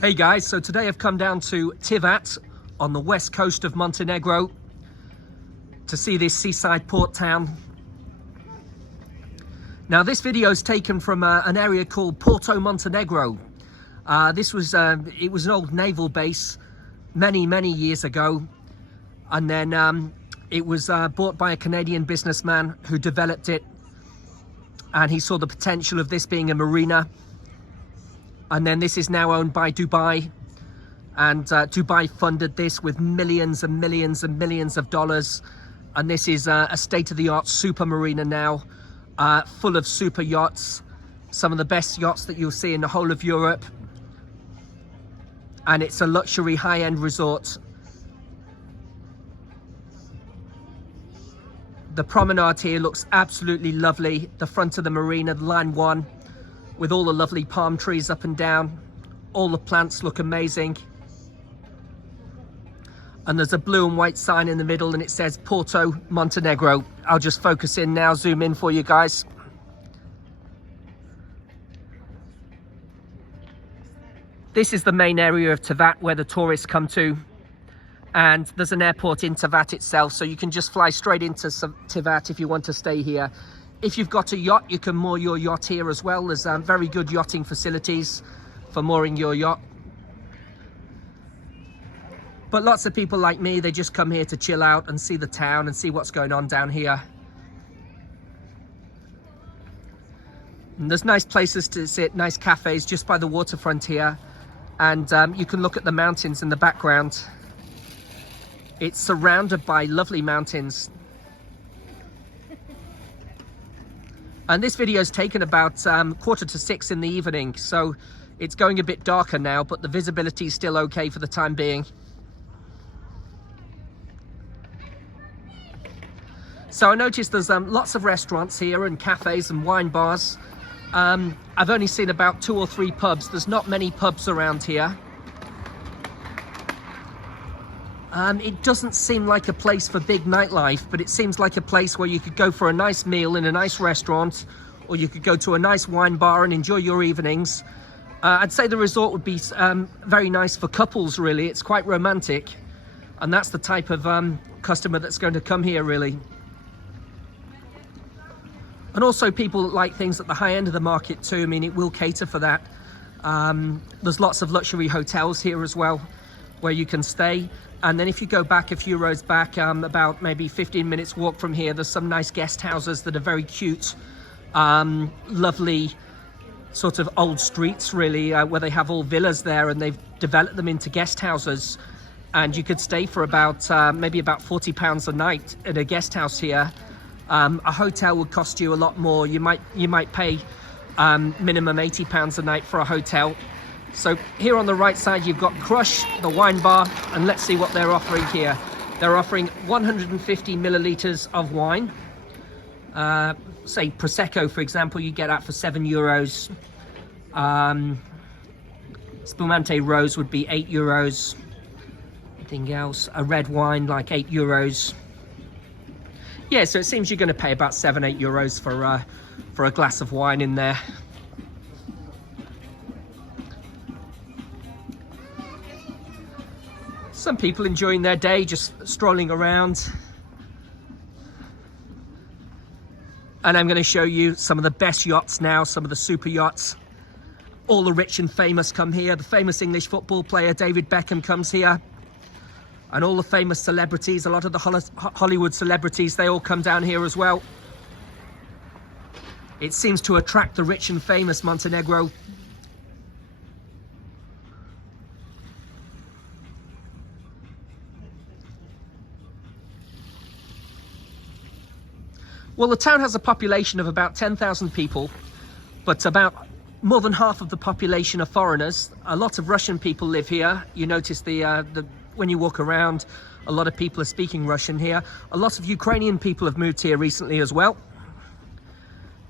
Hey guys, so today I've come down to Tivat on the west coast of Montenegro to see this seaside port town. Now this video is taken from an area called Puerto Montenegro. It was an old naval base many years ago, and then it was bought by a Canadian businessman who developed it, and he saw the potential of this being a marina. And then this is now owned by Dubai, and Dubai funded this with millions and millions and millions of dollars. And this is a state-of-the-art super marina now, full of super yachts, some of the best yachts that you'll see in the whole of Europe. And it's a luxury high-end resort. The promenade here looks absolutely lovely. The front of the marina, line 1. With all the lovely palm trees up and down. All the plants look amazing. And there's a blue and white sign in the middle and it says Puerto Montenegro. I'll just focus in now, zoom in for you guys. This is the main area of Tivat where the tourists come to. And there's an airport in Tivat itself, so you can just fly straight into Tivat if you want to stay here. If you've got a yacht, you can moor your yacht here as well. There's very good yachting facilities for mooring your yacht. But lots of people like me, they just come here to chill out and see the town and see what's going on down here. And there's nice places to sit, nice cafes just by the waterfront here. And you can look at the mountains in the background. It's surrounded by lovely mountains. And this video is taken about 5:45 in the evening, so it's going a bit darker now, but the visibility is still okay for the time being. So I noticed there's lots of restaurants here and cafes and wine bars. I've only seen about 2 or 3 pubs. There's not many pubs around here. It doesn't seem like a place for big nightlife, but it seems like a place where you could go for a nice meal in a nice restaurant, or you could go to a nice wine bar and enjoy your evenings. I'd say the resort would be very nice for couples, really. It's quite romantic, and that's the type of customer that's going to come here, really. And also people that like things at the high end of the market too. I mean, it will cater for that. There's lots of luxury hotels here as well, where you can stay. And then if you go back a few rows back, about maybe 15 minutes walk from here, there's some nice guest houses that are very cute, lovely sort of old streets really, where they have all villas there and they've developed them into guest houses. And you could stay for about maybe about £40 a night at a guest house here. A hotel would cost you a lot more. You might pay minimum £80 a night for a hotel. So here on the right side, you've got Crush, the wine bar, and let's see what they're offering here. They're offering 150 milliliters of wine. Say Prosecco, for example, you get that for €7. Spumante Rose would be €8. Anything else? A red wine, like €8. Yeah, so it seems you're going to pay about €7–8 for a glass of wine in there. Some people enjoying their day, just strolling around. And I'm going to show you some of the best yachts now, some of the super yachts. All the rich and famous come here. The famous English football player David Beckham comes here. And all the famous celebrities, a lot of the Hollywood celebrities, they all come down here as well. It seems to attract the rich and famous, Montenegro. Well, the town has a population of about 10,000 people, but about more than half of the population are foreigners. A lot of Russian people live here. You notice when you walk around, a lot of people are speaking Russian here. A lot of Ukrainian people have moved here recently as well.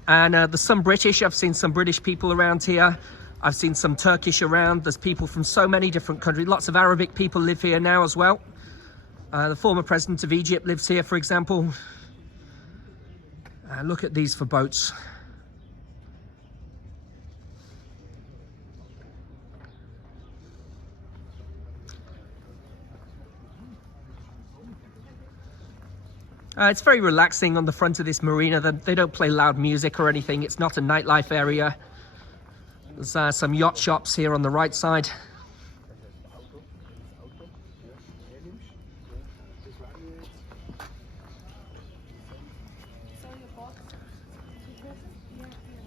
And there's some British. I've seen some British people around here. I've seen some Turkish around. There's people from so many different countries. Lots of Arabic people live here now as well. The former president of Egypt lives here, for example. Look at these for boats. It's very relaxing on the front of this marina. They don't play loud music or anything. It's not a nightlife area. There's some yacht shops here on the right side.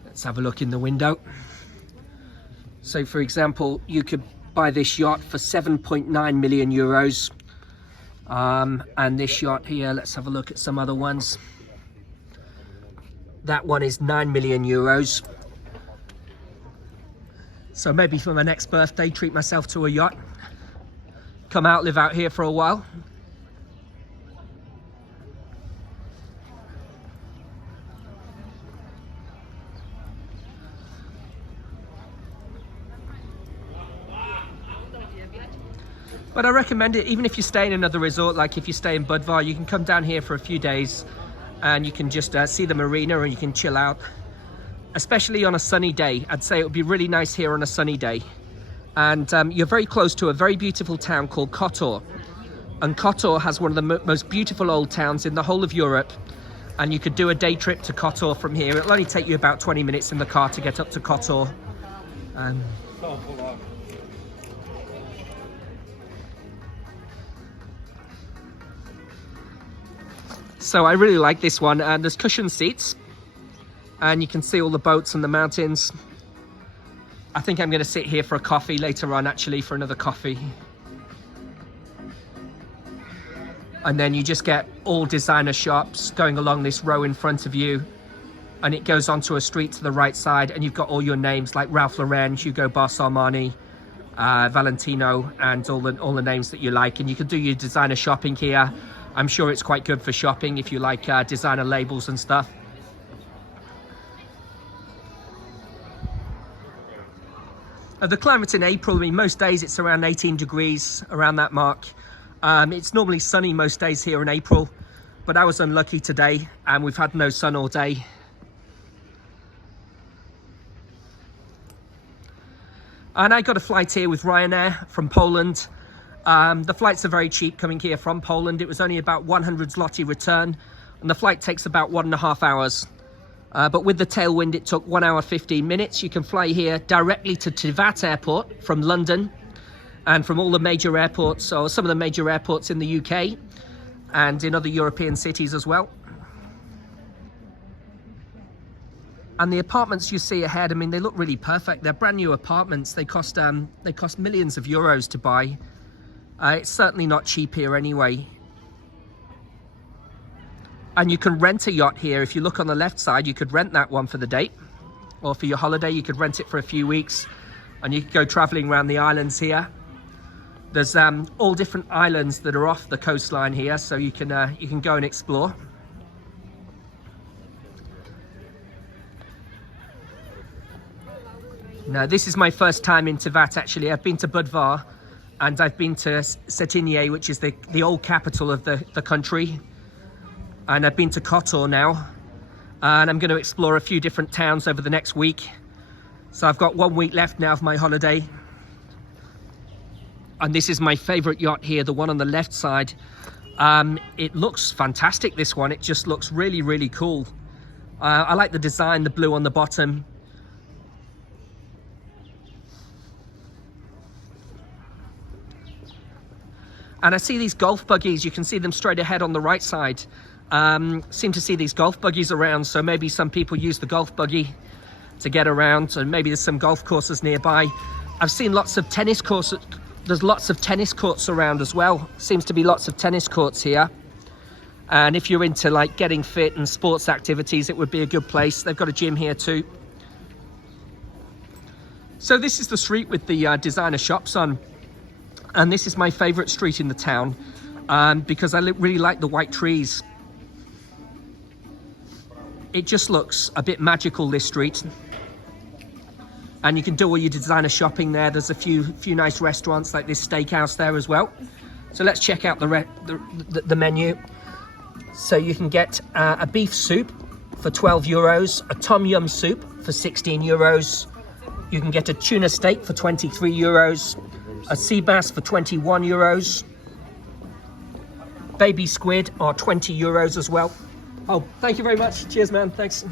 Let's have a look in the window. So for example, you could buy this yacht for 7.9 million euros. And this yacht here, let's have a look at some other ones. That one is 9 million euros. So maybe for my next birthday, treat myself to a yacht. Come out, live out here for a while. But I recommend it, even if you stay in another resort, like if you stay in Budvar, you can come down here for a few days and you can just see the marina and you can chill out. Especially on a sunny day. I'd say it would be really nice here on a sunny day. And you're very close to a very beautiful town called Kotor. And Kotor has one of the most beautiful old towns in the whole of Europe. And you could do a day trip to Kotor from here. It'll only take you about 20 minutes in the car to get up to Kotor. So I really like this one, and there's cushioned seats and you can see all the boats and the mountains. I think I'm going to sit here for a coffee later on, actually, for another coffee. And then you just get all designer shops going along this row in front of you, and it goes onto a street to the right side, and you've got all your names like Ralph Lauren, Hugo Boss, Armani, Valentino, and all the names that you like, and you can do your designer shopping here. I'm sure it's quite good for shopping if you like designer labels and stuff. The climate in April, I mean, most days it's around 18 degrees, around that mark. It's normally sunny most days here in April, but I was unlucky today and we've had no sun all day. And I got a flight here with Ryanair from Poland. The flights are very cheap coming here from Poland. It was only about 100 zloty return, and the flight takes about 1.5 hours. But with the tailwind, it took 1 hour 15 minutes. You can fly here directly to Tivat airport from London and from all the major airports, or some of the major airports in the UK and in other European cities as well. And the apartments you see ahead, I mean, they look really perfect. They're brand new apartments. They cost millions of euros to buy. It's certainly not cheap here anyway. And you can rent a yacht here. If you look on the left side, you could rent that one for the day, or for your holiday. You could rent it for a few weeks and you could go traveling around the islands here. There's all different islands that are off the coastline here, so you can go and explore. Now, this is my first time in Tivat, actually. I've been to Budvar and I've been to Cetinje, which is the old capital of the country. And I've been to Kotor now. And I'm going to explore a few different towns over the next week. So I've got 1 week left now of my holiday. And this is my favorite yacht here, the one on the left side. It looks fantastic, this one. It just looks really, really cool. I like the design, the blue on the bottom. And I see these golf buggies. You can see them straight ahead on the right side. Seem to see these golf buggies around, so maybe some people use the golf buggy to get around, and maybe there's some golf courses nearby. I've seen lots of tennis courses. There's lots of tennis courts around as well. Seems to be lots of tennis courts here. And if you're into like getting fit and sports activities, it would be a good place. They've got a gym here too. So this is the street with the designer shops on. And this is my favorite street in the town because I really like the white trees. It just looks a bit magical, this street. And you can do all your designer shopping there. There's a few nice restaurants like this steakhouse there as well. So let's check out the menu. So you can get a beef soup for 12 euros, a tom yum soup for 16 euros. You can get a tuna steak for 23 euros. A sea bass for 21 euros. baby squid are 20 euros as well. Oh, thank you very much. Cheers, man. Thanks.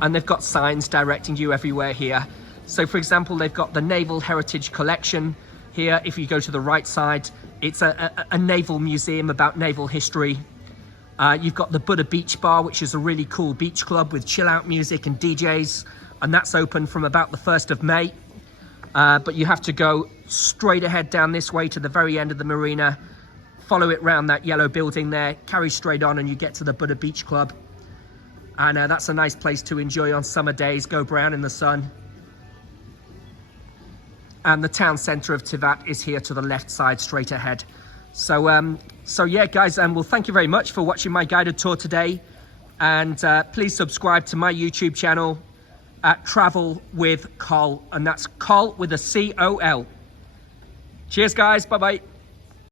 And they've got signs directing you everywhere here. So for example, they've got the Naval Heritage Collection here. If you go to the right side, it's a naval museum about naval history. You've got the Buddha Beach Bar, which is a really cool beach club with chill out music and DJs. And that's open from about the 1st of May. But you have to go straight ahead down this way to the very end of the marina, follow it round that yellow building there, carry straight on, and you get to the Buddha Beach Club. And that's a nice place to enjoy on summer days, go brown in the sun. And the town centre of Tivat is here to the left side, straight ahead. So, so yeah, guys, well, thank you very much for watching my guided tour today. And please subscribe to my YouTube channel at Travel with Col, and that's Col with a C-O-L. Cheers, guys. Bye-bye.